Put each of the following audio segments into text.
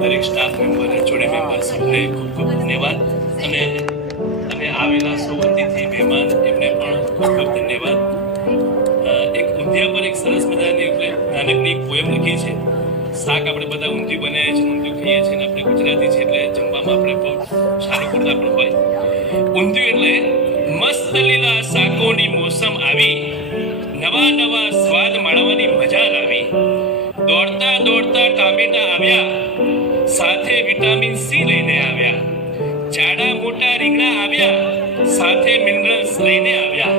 દરેક staff member, HOD member સૌને ખૂબ ખૂબ ધન્યવાદ અને આવેલા સૌ અતિથિ મહેમાન એમને પણ ખૂબ ખૂબ ધન્યવાદ. એક ઊંધિયા પર એક સરસ મજાની નાનકડી પોયમ લખી છે. શાક આપણે બધા ઊંધિયું બનાવીએ છીએ, ઊંધિયું ખાઈએ છીએ, આપણે ગુજરાતી છે એટલે જમવામાં આપણે બહુ સારું પડતા પણ હોય. ઊંધિયું એટલે મસ્ત લીલા શાકોની મોસમ આવી, નવા નવા સ્વાદ માણવાની મજા લાવી. દોડતા દોડતા ટામેટા આવ્યા, સાથે વિટામિન સી લઈને આવ્યા. જાડા મોટા રીંગણા આવ્યા, સાથે મિનરલ્સ લઈને આવ્યા.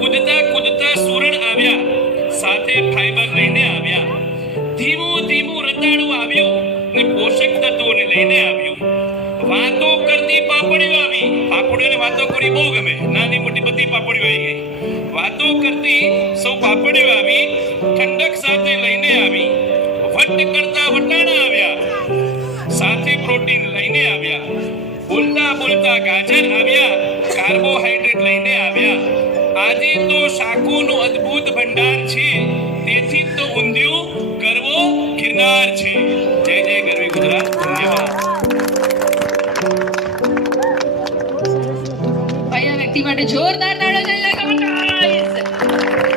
કૂદતા કૂદતા સુરણ આવ્યા, સાથે ફાઈબર લઈને આવ્યા. ધીમું ધીમું રતાળું આવ્યું ને પોષક તત્વોને લઈને આવ્યું. વાતો કરતી પાપડીઓ આવી. પાપડીઓને વાતો કરી બહુ ગમે, નાની મોટી બધી પાપડીઓ આવી ગઈ. વાતો કરતી સૌ પાપડીઓ આવી, ઠંડક સાથે લઈને આવી. વટ કરતા વટાણા આવ્યા, સાથે પ્રોટીન લઈને આવ્યા. બોલતા બોલતા ગાજર આવ્યા, કાર્બોહાઈડ્રેટ લઈને આવ્યા. આજે તો શાકોનો અદ્ભુત ભંડાર છે, તેથી તો ઊંધિયું ગરવો ગિરનાર છે. જય જય ગરવી ગુજરાત. ધન્યવાદ. પહેલા વ્યક્તિ માટે જોરદાર તાળીઓ ચાલી ગાઈસ.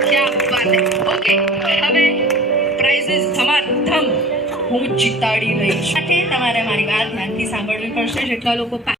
ક્યા બાત હે. ઓકે, હવે પ્રાઇઝિસ ધમાધમ હું જીતાડી રહી છું. તમારે મારી વાત ધ્યાનથી સાંભળવી પડશે. જેટલા લોકો